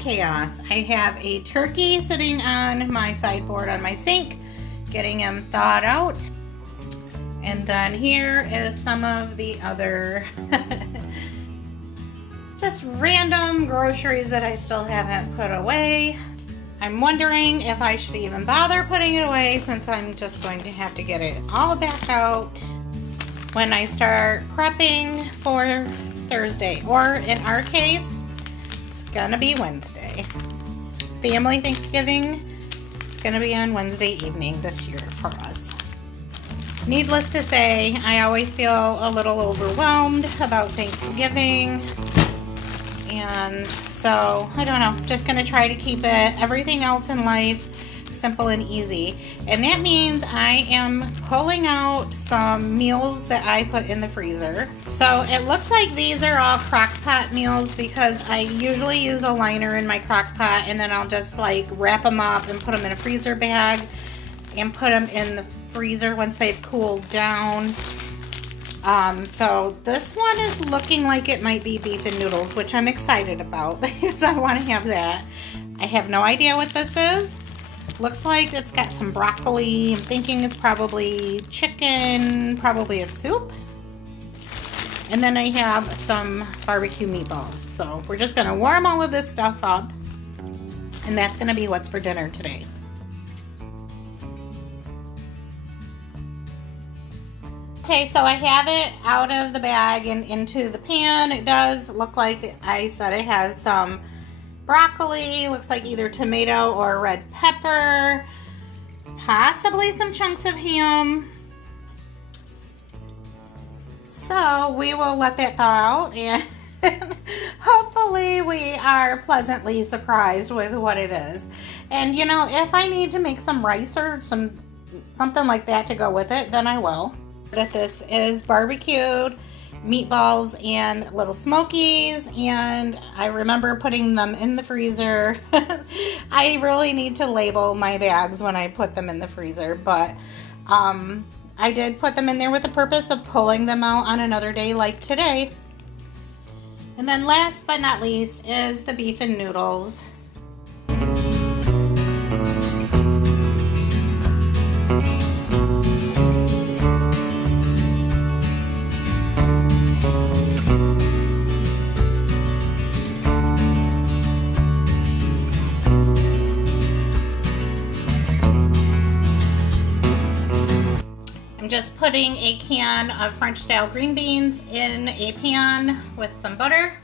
chaos. I have a turkey sitting on my sideboard on my sink, getting him thawed out. And then here is some of the other just random groceries that I still haven't put away. I'm wondering if I should even bother putting it away, since I'm just going to have to get it all back out when I start prepping for Thursday, or in our case, it's gonna be Wednesday. Family Thanksgiving, it's gonna be on Wednesday evening this year for us. Needless to say, I always feel a little overwhelmed about Thanksgiving, and so I don't know, just gonna try to keep everything else in life simple and easy. And that means I am pulling out some meals that I put in the freezer. So it looks like these are all crock pot meals, because I usually use a liner in my crock pot, and then I'll just like wrap them up and put them in a freezer bag and put them in the freezer once they've cooled down. So this one is looking like it might be beef and noodles, which I'm excited about because I want to have that. I have no idea what this is. Looks like it's got some broccoli. I'm thinking it's probably chicken, probably a soup. And then I have some barbecue meatballs. So we're just gonna warm all of this stuff up, and that's gonna be what's for dinner today. Okay, so I have it out of the bag and into the pan. It does look like I said it has some broccoli, looks like either tomato or red pepper, possibly some chunks of ham. So we will let that thaw out, and hopefully we are pleasantly surprised with what it is. And you know, if I need to make some rice or something like that to go with it, then I will. That this is barbecued meatballs and little smokies, and I remember putting them in the freezer. I really need to label my bags when I put them in the freezer, but I did put them in there with the purpose of pulling them out on another day like today. And then last but not least is the beef and noodles. Just putting a can of French style green beans in a pan with some butter.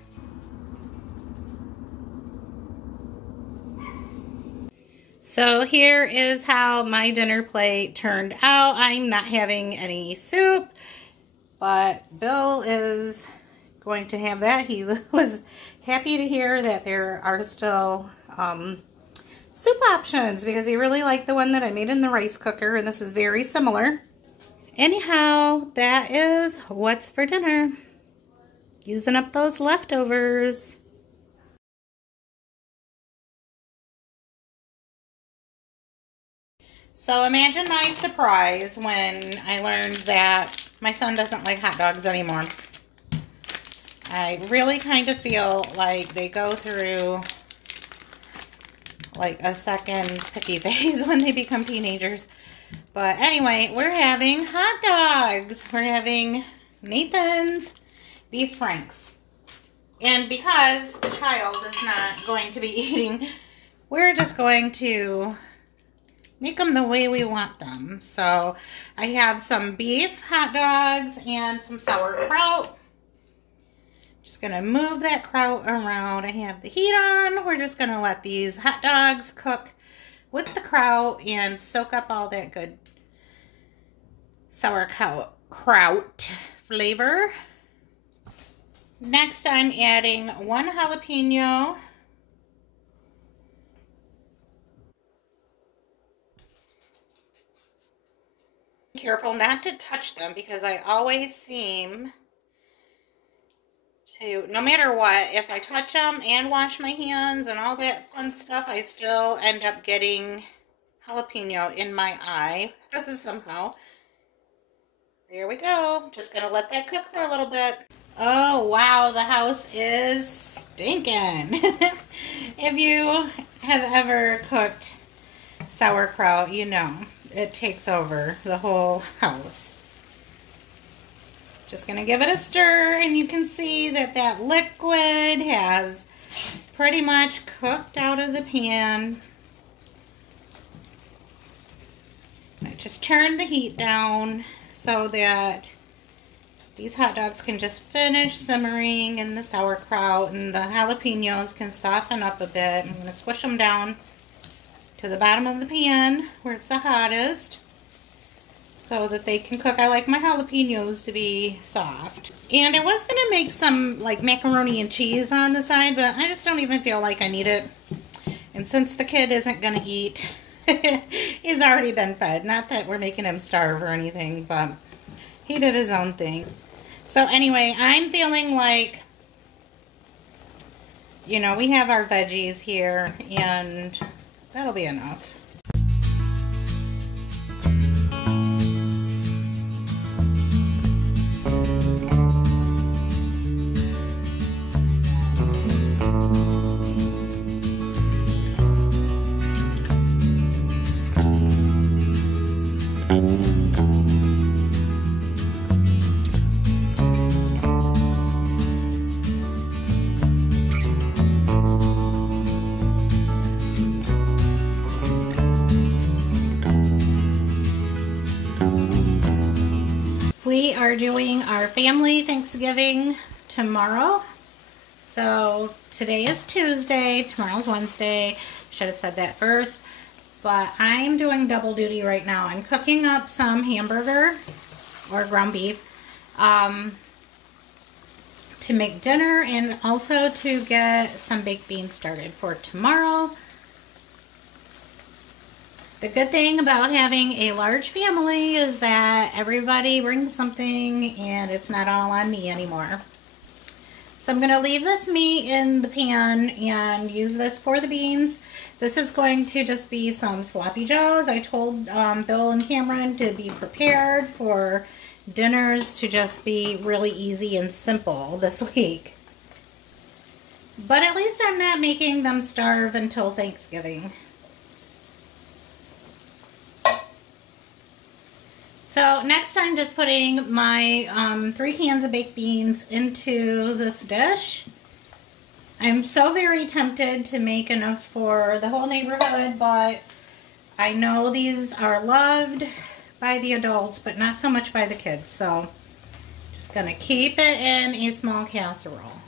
So here is how my dinner plate turned out. I'm not having any soup, but Bill is going to have that. He was happy to hear that there are still soup options, because he really liked the one that I made in the rice cooker, and this is very similar. Anyhow, that is what's for dinner. Using up those leftovers. So imagine my surprise when I learned that my son doesn't like hot dogs anymore. I really kind of feel like they go through like a second picky phase when they become teenagers. But anyway, we're having hot dogs. We're having Nathan's beef franks. And because the child is not going to be eating, we're just going to make them the way we want them. So I have some beef hot dogs and some sauerkraut. Just gonna move that kraut around. I have the heat on. We're just gonna let these hot dogs cook with the kraut and soak up all that good sauerkraut flavor. Next, I'm adding 1 jalapeno. Careful not to touch them, because I always seem to, no matter what, if I touch them and wash my hands and all that fun stuff, I still end up getting jalapeno in my eye somehow. There we go. Just gonna let that cook for a little bit. Oh wow, the house is stinking. If you have ever cooked sauerkraut, you know it takes over the whole house. Just gonna give it a stir, and you can see that that liquid has pretty much cooked out of the pan. I just turned the heat down so that these hot dogs can just finish simmering in the sauerkraut, and the jalapenos can soften up a bit. I'm going to squish them down to the bottom of the pan where it's the hottest so that they can cook. I like my jalapenos to be soft. And I was going to make some like macaroni and cheese on the side, but I just don't even feel like I need it. And since the kid isn't going to eat, he's already been fed. Not that we're making him starve or anything, but he did his own thing. So anyway, I'm feeling like, you know, we have our veggies here, and that'll be enough. We are doing our family Thanksgiving tomorrow. So today is Tuesday, tomorrow's Wednesday. Should have said that first. But I'm doing double duty right now. I'm cooking up some hamburger or ground beef to make dinner, and also to get some baked beans started for tomorrow. The good thing about having a large family is that everybody brings something and it's not all on me anymore. So I'm going to leave this meat in the pan and use this for the beans. This is going to just be some sloppy joes. I told Bill and Cameron to be prepared for dinners to just be really easy and simple this week. But at least I'm not making them starve until Thanksgiving. So next I'm just putting my 3 cans of baked beans into this dish. I'm so very tempted to make enough for the whole neighborhood, but I know these are loved by the adults, but not so much by the kids. So just gonna keep it in a small casserole.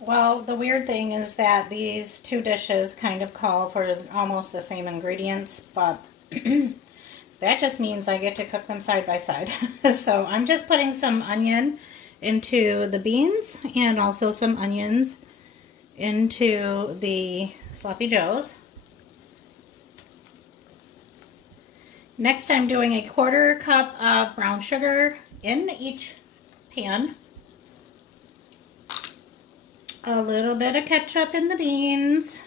Well, the weird thing is that these 2 dishes kind of call for almost the same ingredients, but that just means I get to cook them side by side. So I'm just putting some onion into the beans and also some onions into the sloppy joes. Next I'm doing a 1/4 cup of brown sugar in each pan. A little bit of ketchup in the beans.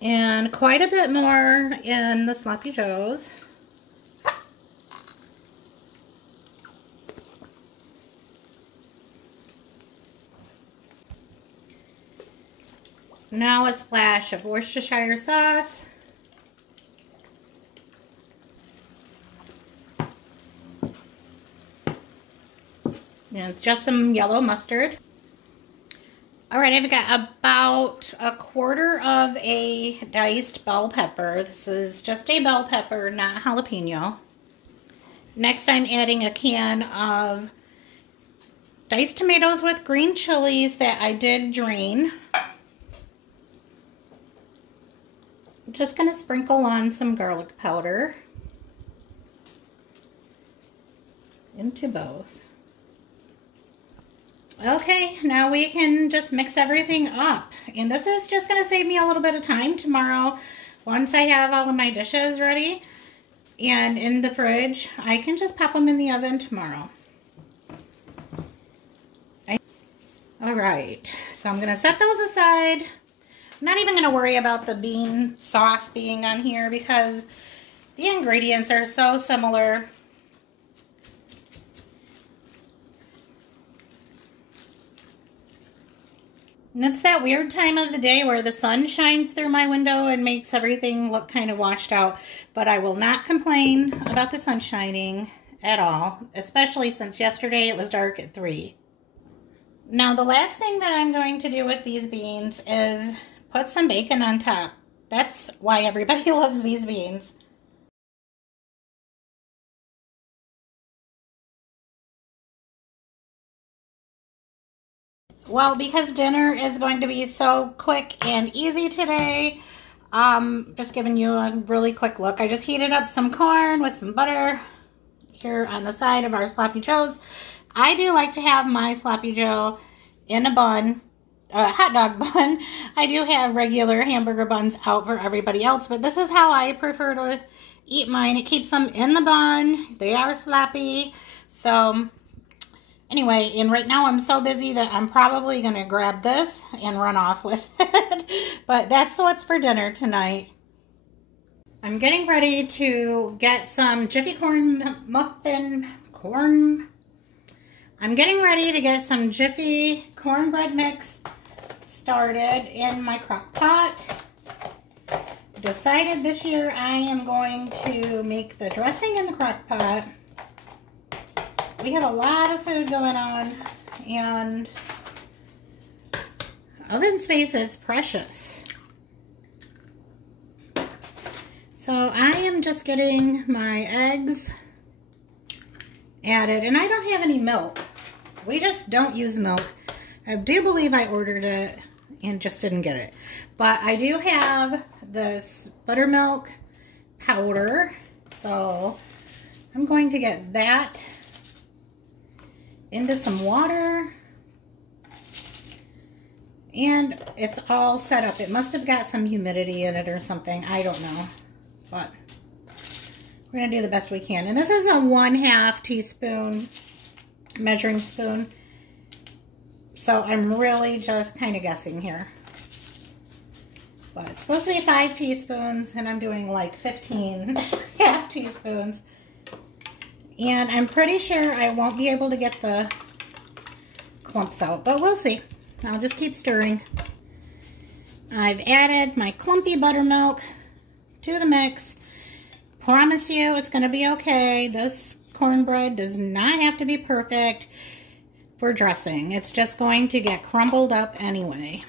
And quite a bit more in the sloppy joes. Now a splash of Worcestershire sauce. And just some yellow mustard. Alright, I've got about 1/4 of a diced bell pepper. This is just a bell pepper, not jalapeno. Next, I'm adding a can of diced tomatoes with green chilies that I did drain. I'm just going to sprinkle on some garlic powder into both. Okay, now we can just mix everything up. And this is just going to save me a little bit of time tomorrow. Once I have all of my dishes ready and in the fridge, I can just pop them in the oven tomorrow. Alright, so I'm going to set those aside. I'm not even going to worry about the bean sauce being on here because the ingredients are so similar. And it's that weird time of the day where the sun shines through my window and makes everything look kind of washed out. But I will not complain about the sun shining at all, especially since yesterday it was dark at 3. Now the last thing that I'm going to do with these beans is put some bacon on top. That's why everybody loves these beans. Well, because dinner is going to be so quick and easy today, just giving you a really quick look. I just heated up some corn with some butter here on the side of our sloppy joes. I do like to have my sloppy joe in a bun, a hot dog bun. I do have regular hamburger buns out for everybody else, but this is how I prefer to eat mine. It keeps them in the bun. They are sloppy. So anyway, and right now I'm so busy that I'm probably going to grab this and run off with it. But that's what's for dinner tonight. I'm getting ready to get some Jiffy I'm getting ready to get some Jiffy cornbread mix started in my crock pot. Decided this year I am going to make the dressing in the crock pot. We have a lot of food going on, and oven space is precious. So I am just getting my eggs added, and I don't have any milk. We just don't use milk. I do believe I ordered it and just didn't get it. But I do have this buttermilk powder, so I'm going to get that into some water, and it's all set up. It must have got some humidity in it or something. I don't know, but we're gonna do the best we can. And this is a 1/2 teaspoon measuring spoon, so I'm really just kind of guessing here. But it's supposed to be 5 teaspoons, and I'm doing like 15 half teaspoons. And I'm pretty sure I won't be able to get the clumps out, but we'll see. I'll just keep stirring. I've added my clumpy buttermilk to the mix. Promise you it's going to be okay. This cornbread does not have to be perfect for dressing. It's just going to get crumbled up anyway.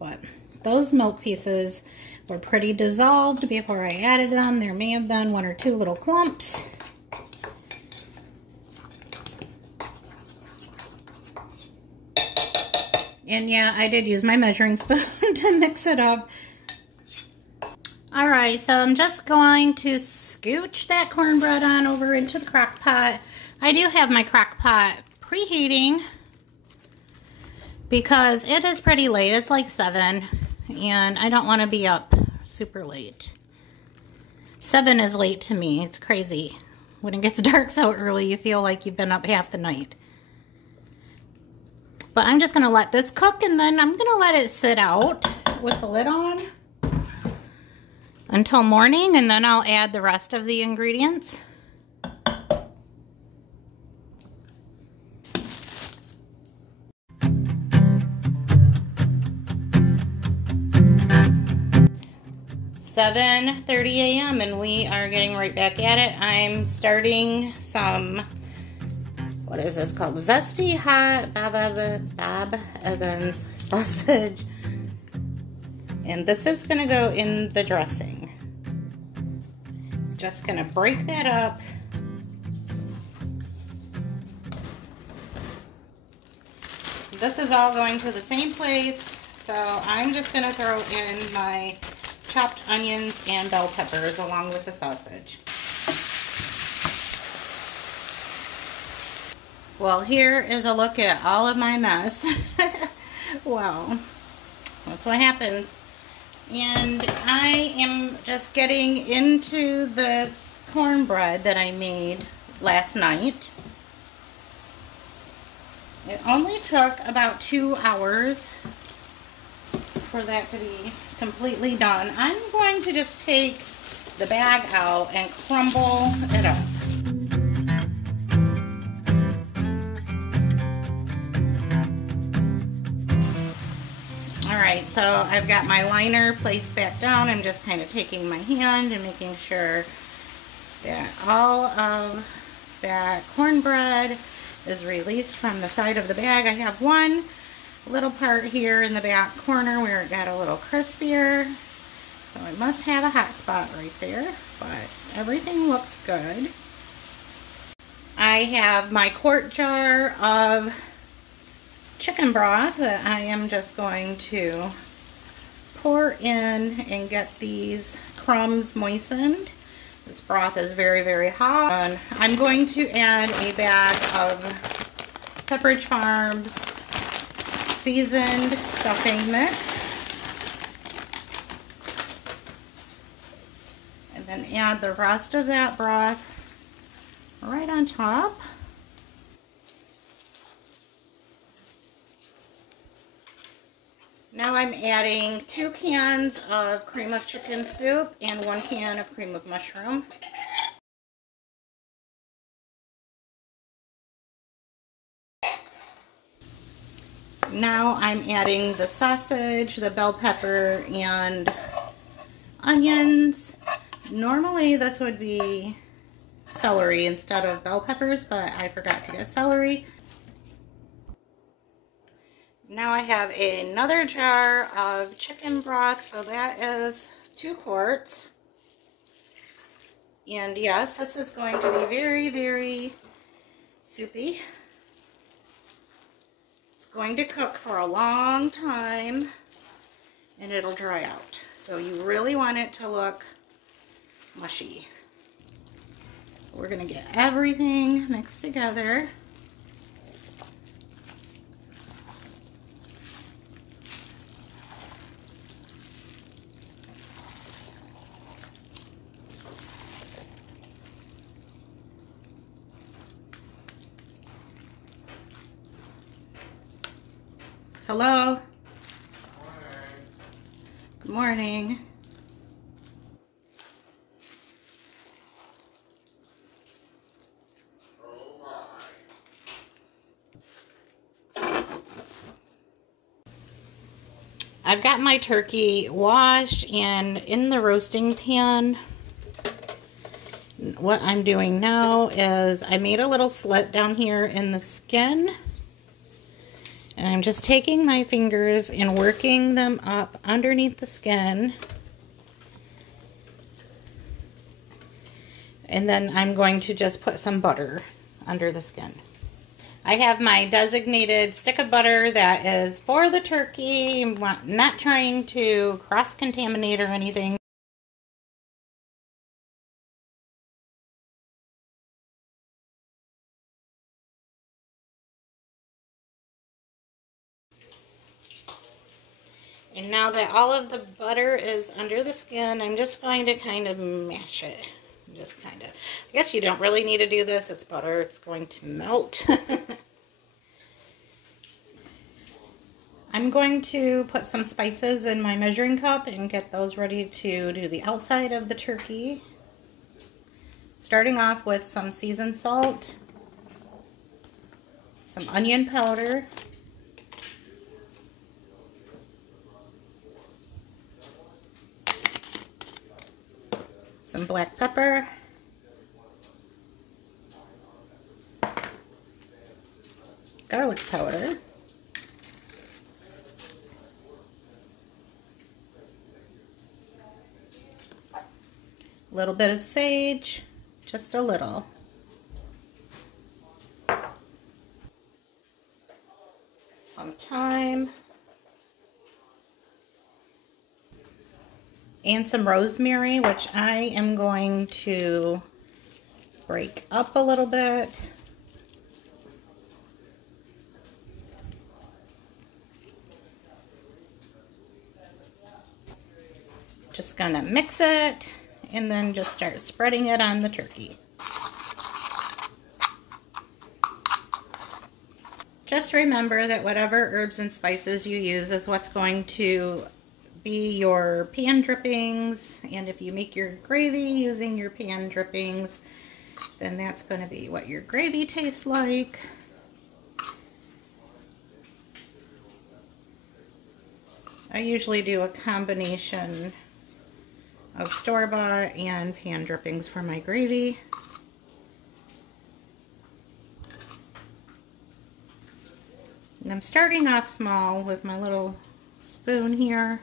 But those milk pieces were pretty dissolved before I added them. There may have been 1 or 2 little clumps. And yeah, I did use my measuring spoon to mix it up. Alright, so I'm just going to scooch that cornbread on over into the crock pot. I do have my crock pot preheating because it is pretty late. It's like 7, and I don't want to be up super late. 7 is late to me. It's crazy. When it gets dark so early, you feel like you've been up half the night. But I'm just going to let this cook, and then I'm going to let it sit out with the lid on until morning, and then I'll add the rest of the ingredients. "7:30 a.m. and we are getting right back at it. I'm starting some, what is this called? Zesty hot Bob Evans sausage. And this is going to go in the dressing. Just going to break that up. This is all going to the same place. So I'm just going to throw in my chopped onions and bell peppers along with the sausage. Well, here is a look at all of my mess. Wow, that's what happens. And I am just getting into this cornbread that I made last night. It only took about 2 hours for that to be completely done. I'm going to just take the bag out and crumble it up. Alright, so I've got my liner placed back down. I'm just kind of taking my hand and making sure that all of that cornbread is released from the side of the bag. I have one little part here in the back corner where it got a little crispier. So I must have a hot spot right there, but everything looks good. I have my quart jar of chicken broth that I am just going to pour in and get these crumbs moistened. This broth is very, very hot. And I'm going to add a bag of Pepperidge Farms seasoned stuffing mix. And then add the rest of that broth right on top. Now I'm adding 2 cans of cream of chicken soup and 1 can of cream of mushroom. Now I'm adding the sausage, the bell pepper, and onions. Normally this would be celery instead of bell peppers, but I forgot to get celery. Now I have another jar of chicken broth, so that is 2 quarts. And yes, this is going to be very, very soupy. It's going to cook for a long time and it'll dry out. So you really want it to look mushy. We're going to get everything mixed together. Hello? Good morning. I've got my turkey washed and in the roasting pan. What I'm doing now is I made a little slit down here in the skin. And I'm just taking my fingers and working them up underneath the skin. And then I'm going to just put some butter under the skin. I have my designated stick of butter that is for the turkey. I'm not trying to cross-contaminate or anything. And now that all of the butter is under the skin, I'm just going to kind of mash it. Just kind of. I guess you don't really need to do this. It's butter. It's going to melt. I'm going to put some spices in my measuring cup and get those ready to do the outside of the turkey. Starting off with some seasoned salt, some onion powder, some black pepper, garlic powder, a little bit of sage, just a little, some thyme, and some rosemary, which I am going to break up a little bit. Just gonna mix it and then just start spreading it on the turkey. Just remember that whatever herbs and spices you use is what's going to be your pan drippings, and if you make your gravy using your pan drippings, then that's going to be what your gravy tastes like. I usually do a combination of store-bought and pan drippings for my gravy. And I'm starting off small with my little spoon here,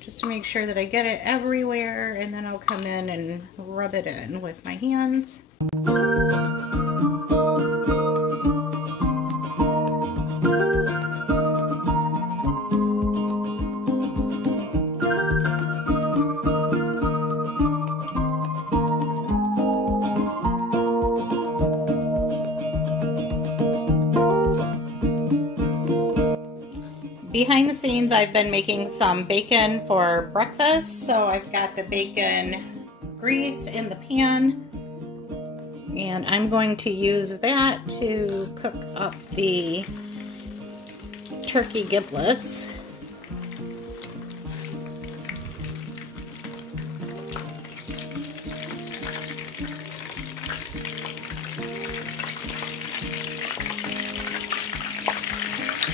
just to make sure that I get it everywhere, and then I'll come in and rub it in with my hands. Behind the scenes, I've been making some bacon for breakfast. So I've got the bacon grease in the pan, and I'm going to use that to cook up the turkey giblets.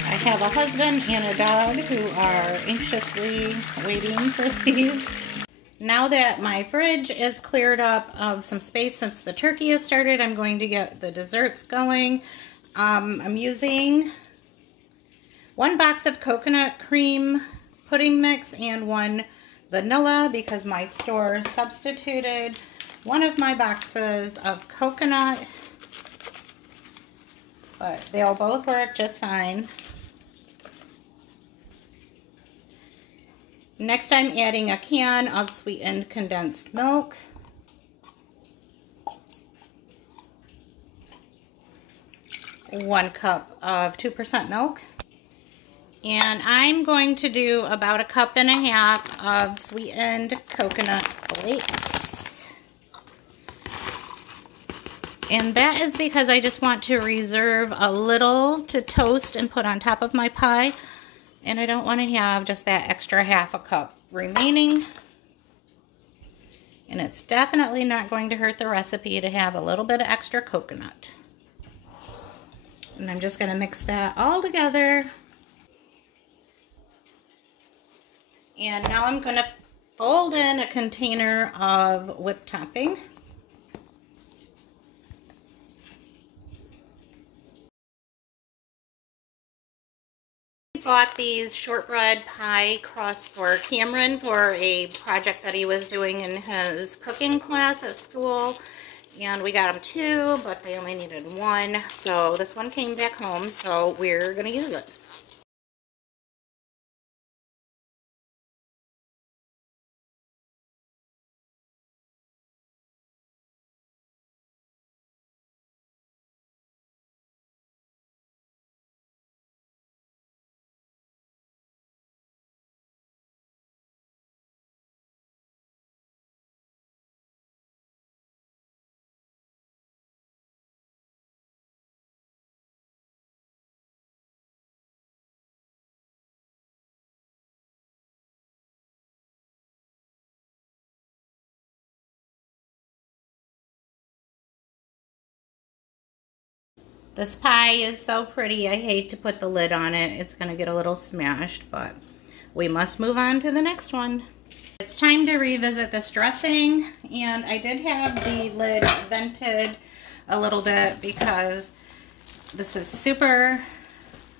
I have a husband and a dog who are anxiously waiting for these. Now that my fridge is cleared up of some space since the turkey has started, I'm going to get the desserts going. I'm using 1 box of coconut cream pudding mix and 1 vanilla because my store substituted one of my boxes of coconut, but they'll both work just fine. Next, I'm adding a can of sweetened condensed milk. One cup of 2% milk. And I'm going to do about 1.5 cups of sweetened coconut flakes. And that is because I just want to reserve a little to toast and put on top of my pie. And I don't want to have just that extra 1/2 cup remaining. And it's definitely not going to hurt the recipe to have a little bit of extra coconut. And I'm just going to mix that all together. And now I'm going to fold in a container of whipped topping. Bought these shortbread pie crusts for Cameron for a project that he was doing in his cooking class at school, and we got them 2, but they only needed 1, so this one came back home, so we're gonna use it. This pie is so pretty, I hate to put the lid on it. It's gonna get a little smashed, but we must move on to the next one. It's time to revisit this dressing, and I did have the lid vented a little bit because this is super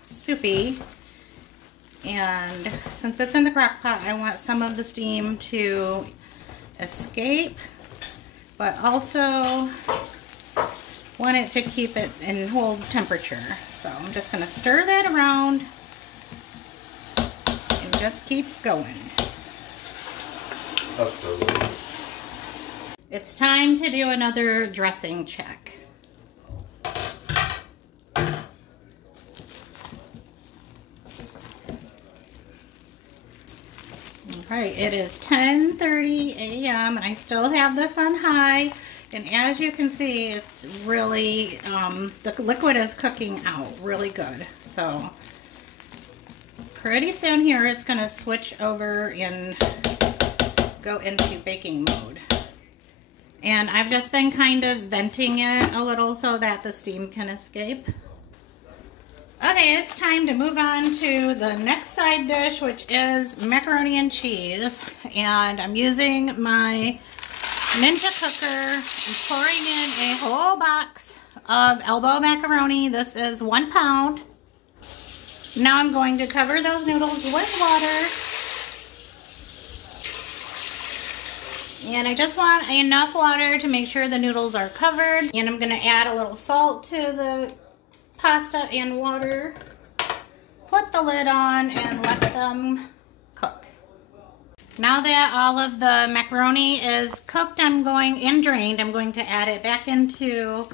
soupy, and since it's in the crock pot, I want some of the steam to escape, but also want it to keep it in hold temperature. So I'm just going to stir that around and just keep going. It's time to do another dressing check. Alright, it is 10:30 a.m. and I still have this on high. And as you can see, it's really, the liquid is cooking out really good. So pretty soon here, it's going to switch over and go into baking mode. And I've just been kind of venting it a little so that the steam can escape. Okay, it's time to move on to the next side dish, which is macaroni and cheese. And I'm using my Ninja cooker and pouring in a whole box of elbow macaroni. This is 1 pound. Now I'm going to cover those noodles with water. And I just want enough water to make sure the noodles are covered. And I'm going to add a little salt to the pasta and water. Put the lid on and let them cook. Now that all of the macaroni is cooked and drained, I'm going to add it back into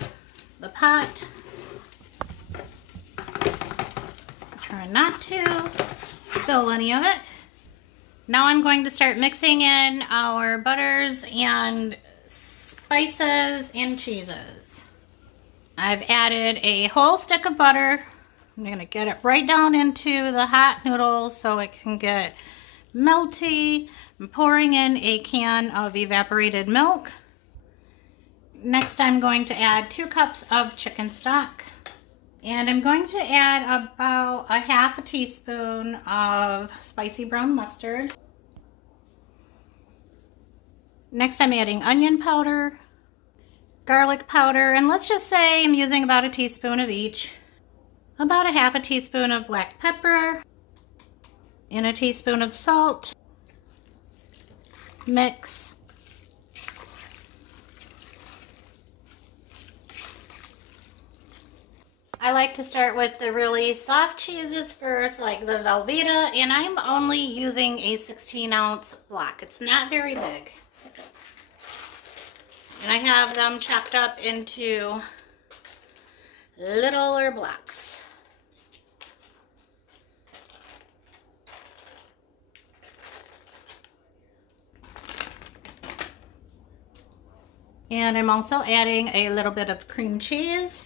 the pot. Try not to spill any of it. Now I'm going to start mixing in our butters and spices and cheeses. I've added a whole stick of butter. I'm going to get it right down into the hot noodles so it can get melty. I'm pouring in a can of evaporated milk. Next I'm going to add 2 cups of chicken stock. And I'm going to add about a half a teaspoon of spicy brown mustard. Next I'm adding onion powder, garlic powder, and let's just say I'm using about a teaspoon of each. About a half a teaspoon of black pepper and a teaspoon of salt. Mix. I like to start with the really soft cheeses first, like the Velveeta, and I'm only using a 16-ounce block. It's not very big. And I have them chopped up into littler blocks. And I'm also adding a little bit of cream cheese.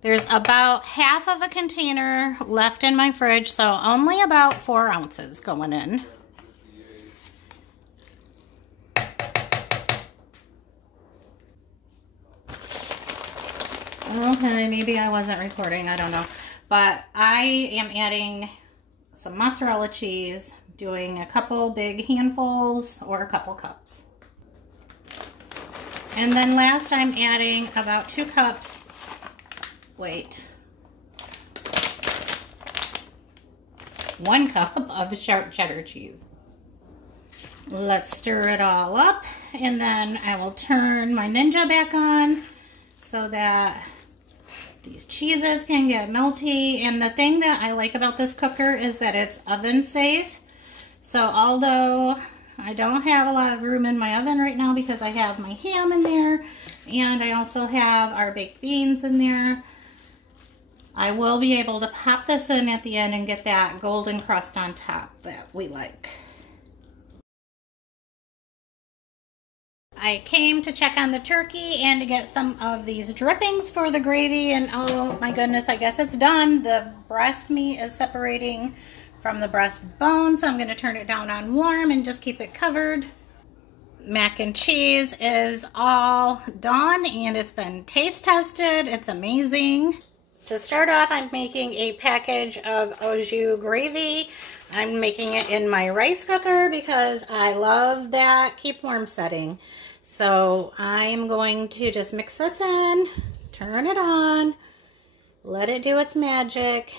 There's about half of a container left in my fridge, so only about 4 ounces going in. Okay, maybe I wasn't recording, I don't know. But I am adding some mozzarella cheese, doing a couple big handfuls or a couple cups. And then last I'm adding about 2 cups. Wait. 1 cup of sharp cheddar cheese. Let's stir it all up, and then I will turn my Ninja back on so that these cheeses can get melty. And the thing that I like about this cooker is that it's oven safe. So although I don't have a lot of room in my oven right now because I have my ham in there and I also have our baked beans in there, I will be able to pop this in at the end and get that golden crust on top that we like. I came to check on the turkey and to get some of these drippings for the gravy, and oh my goodness, I guess it's done. The breast meat is separating from the breast bone, so I'm going to turn it down on warm and just keep it covered. Mac and cheese is all done and it's been taste tested. It's amazing. To start off, I'm making a package of au jus gravy. I'm making it in my rice cooker because I love that keep warm setting. So I'm going to just mix this in, turn it on, let it do its magic,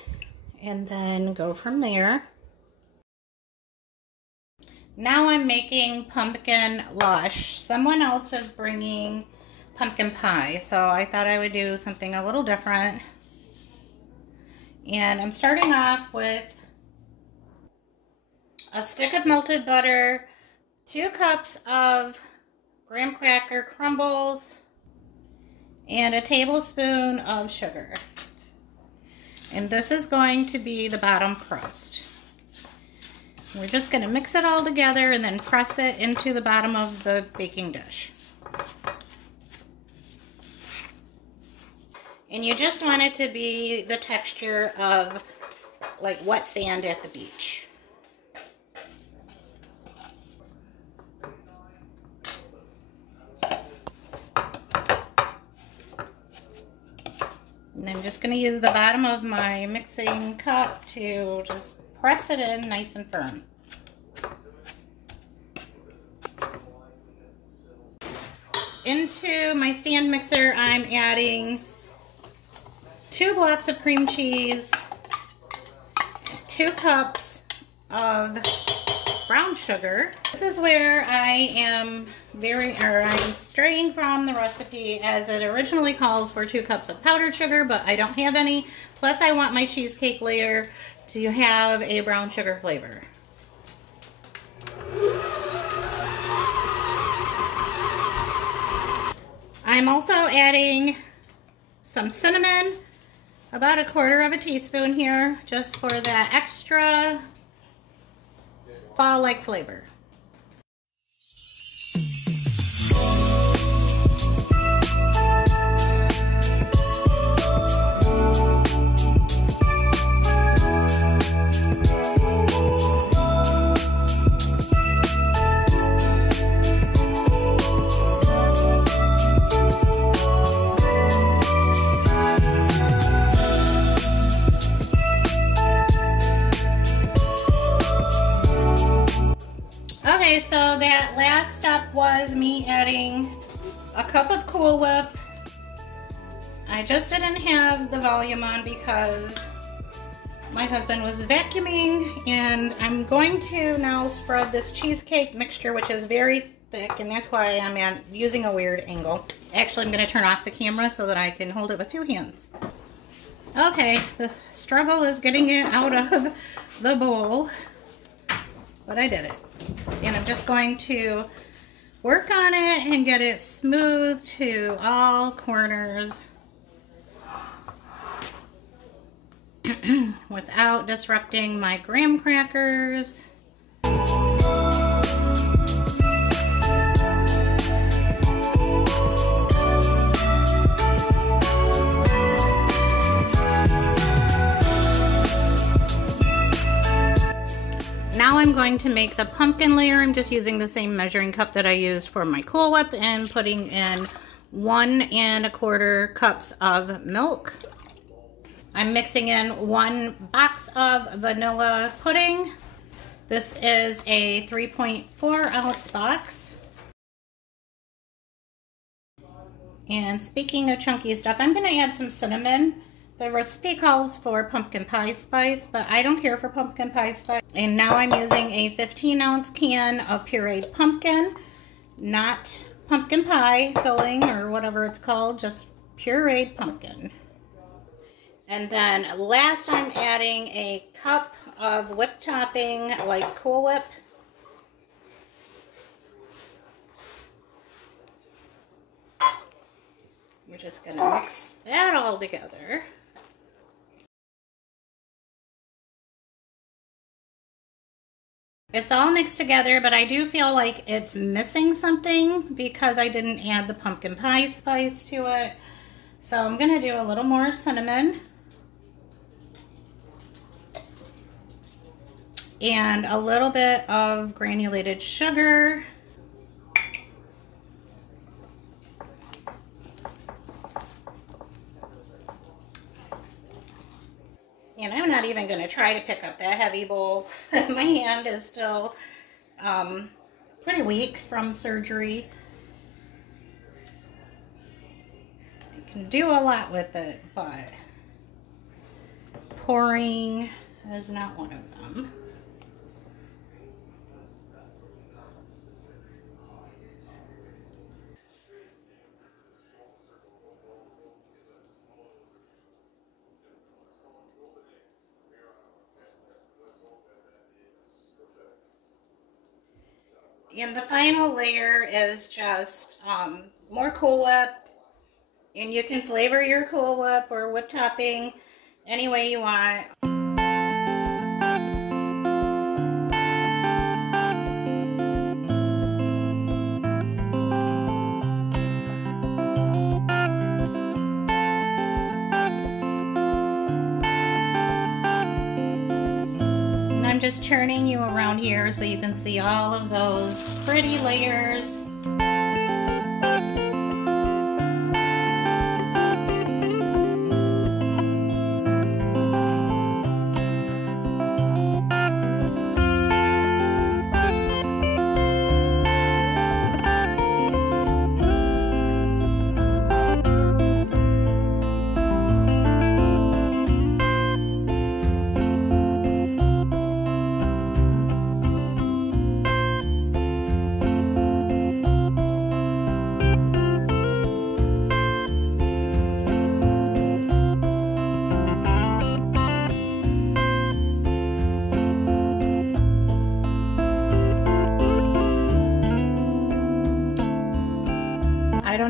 and then go from there. Now I'm making pumpkin lush. Someone else is bringing pumpkin pie, so I thought I would do something a little different. And I'm starting off with a stick of melted butter, 2 cups of graham cracker crumbles, and a tablespoon of sugar. And this is going to be the bottom crust. We're just going to mix it all together and then press it into the bottom of the baking dish. And you just want it to be the texture of like wet sand at the beach. And I'm just going to use the bottom of my mixing cup to just press it in nice and firm. Into my stand mixer, I'm adding 2 blocks of cream cheese, 2 cups of brown sugar. This is where I am I'm straying from the recipe, as it originally calls for 2 cups of powdered sugar, but I don't have any. Plus I want my cheesecake layer to have a brown sugar flavor. I'm also adding some cinnamon, about 1/4 teaspoon here, just for that extra fall-like flavor. Okay, so that last step was me adding a cup of Cool Whip. I just didn't have the volume on because my husband was vacuuming, and I'm going to now spread this cheesecake mixture, which is very thick, and that's why I'm using a weird angle. Actually, I'm going to turn off the camera so that I can hold it with 2 hands. Okay, the struggle is getting it out of the bowl, but I did it. And I'm just going to work on it and get it smooth to all corners without disrupting my graham crackers. Now I'm going to make the pumpkin layer. I'm just using the same measuring cup that I used for my Cool Whip and putting in 1 1/4 cups of milk. I'm mixing in 1 box of vanilla pudding. This is a 3.4 ounce box. And speaking of chunky stuff, I'm going to add some cinnamon. The recipe calls for pumpkin pie spice, but I don't care for pumpkin pie spice. And now I'm using a 15-ounce can of pureed pumpkin, not pumpkin pie filling or whatever it's called, just pureed pumpkin. And then last, I'm adding a cup of whipped topping, like Cool Whip. We're just gonna mix that all together. It's all mixed together, but I do feel like it's missing something because I didn't add the pumpkin pie spice to it. So I'm going to do a little more cinnamon and a little bit of granulated sugar. And I'm not even going to try to pick up that heavy bowl. My hand is still pretty weak from surgery. I can do a lot with it, but pouring is not one of them. And the final layer is just more Cool Whip, and you can flavor your Cool Whip or whip topping any way you want. I'm just turning you around here so you can see all of those pretty layers.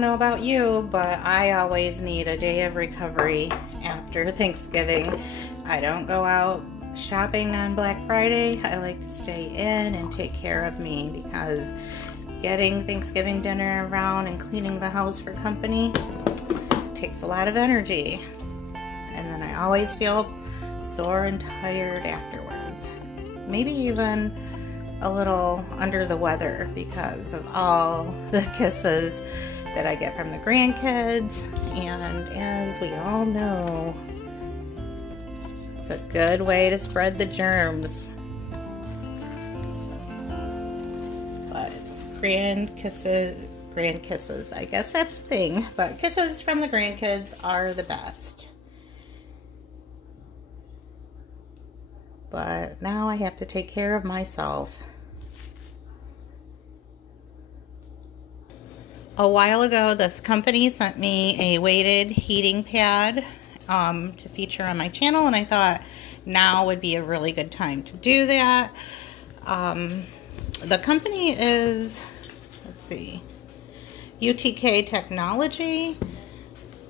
know about you, but I always need a day of recovery after Thanksgiving. I don't go out shopping on Black Friday. I like to stay in and take care of me, because getting Thanksgiving dinner around and cleaning the house for company takes a lot of energy. And then I always feel sore and tired afterwards. Maybe even a little under the weather because of all the kisses that I get from the grandkids. And as we all know, it's a good way to spread the germs. But grand kisses, I guess that's a thing. But kisses from the grandkids are the best. But now I have to take care of myself. A while ago, this company sent me a weighted heating pad to feature on my channel, and I thought now would be a really good time to do that. The company is, let's see, UTK Technology.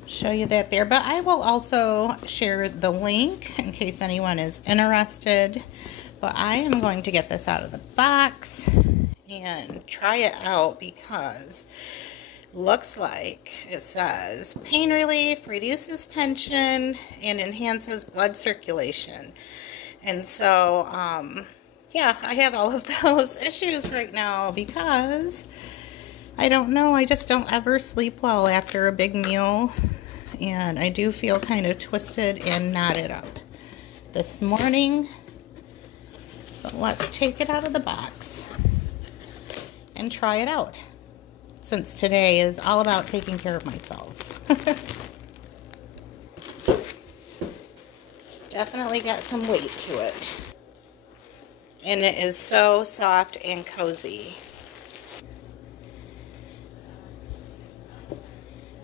Show you that there, but I will also share the link in case anyone is interested. But I am going to get this out of the box and try it out, because looks like it says pain relief, reduces tension, and enhances blood circulation. And so yeah, I have all of those issues right now because I don't know, I just don't ever sleep well after a big meal, and I do feel kind of twisted and knotted up this morning. So let's take it out of the box and try it out, since today is all about taking care of myself. It's definitely got some weight to it. And it is so soft and cozy.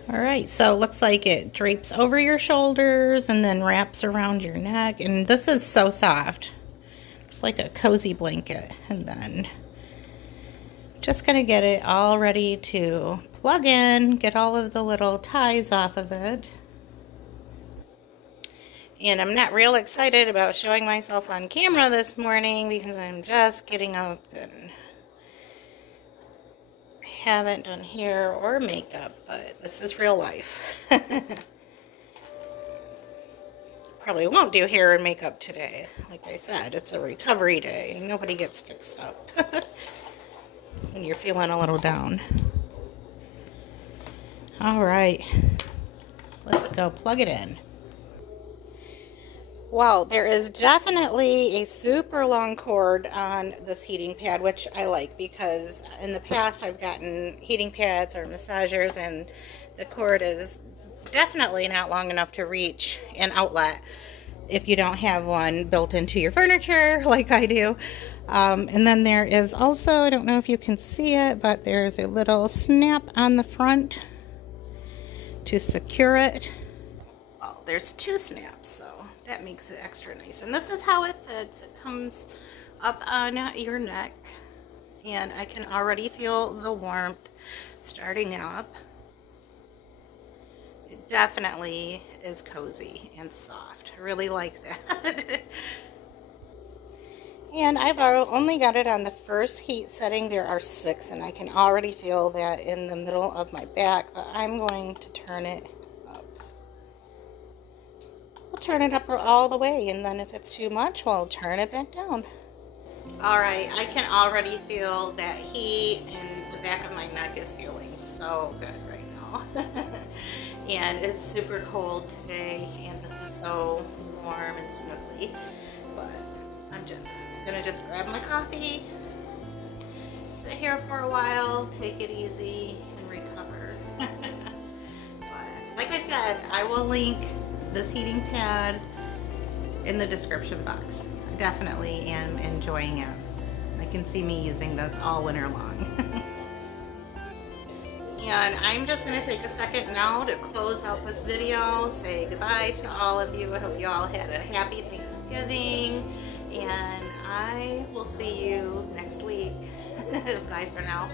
Alright, so it looks like it drapes over your shoulders and then wraps around your neck. And this is so soft. It's like a cozy blanket. And then just going to get it all ready to plug in, get all of the little ties off of it. And I'm not real excited about showing myself on camera this morning because I'm just getting up and haven't done hair or makeup, but this is real life. Probably won't do hair and makeup today. Like I said, it's a recovery day. Nobody gets fixed up when you're feeling a little down. All right, let's go plug it in. Wow, there is definitely a super long cord on this heating pad, which I like, because in the past I've gotten heating pads or massagers and the cord is definitely not long enough to reach an outlet if you don't have one built into your furniture like I do. And then there is also, I don't know if you can see it, but there's a little snap on the front to secure it. Well, there's two snaps, so that makes it extra nice. And this is how it fits. It comes up on your neck, and I can already feel the warmth starting up. It definitely is cozy and soft. I really like that. And I've only got it on the first heat setting. There are 6, and I can already feel that in the middle of my back, but I'm going to turn it up. We'll turn it up all the way, and then if it's too much, we'll turn it back down. Alright, I can already feel that heat, and the back of my neck is feeling so good right now. And it's super cold today, and this is so warm and snuggly, but I'm gonna just grab my coffee, sit here for a while, take it easy, and recover. But like I said, I will link this heating pad in the description box. I definitely am enjoying it. I can see me using this all winter long. And I'm just going to take a second now to close out this video, say goodbye to all of you. I hope you all had a happy Thanksgiving, and I will see you next week. Bye for now.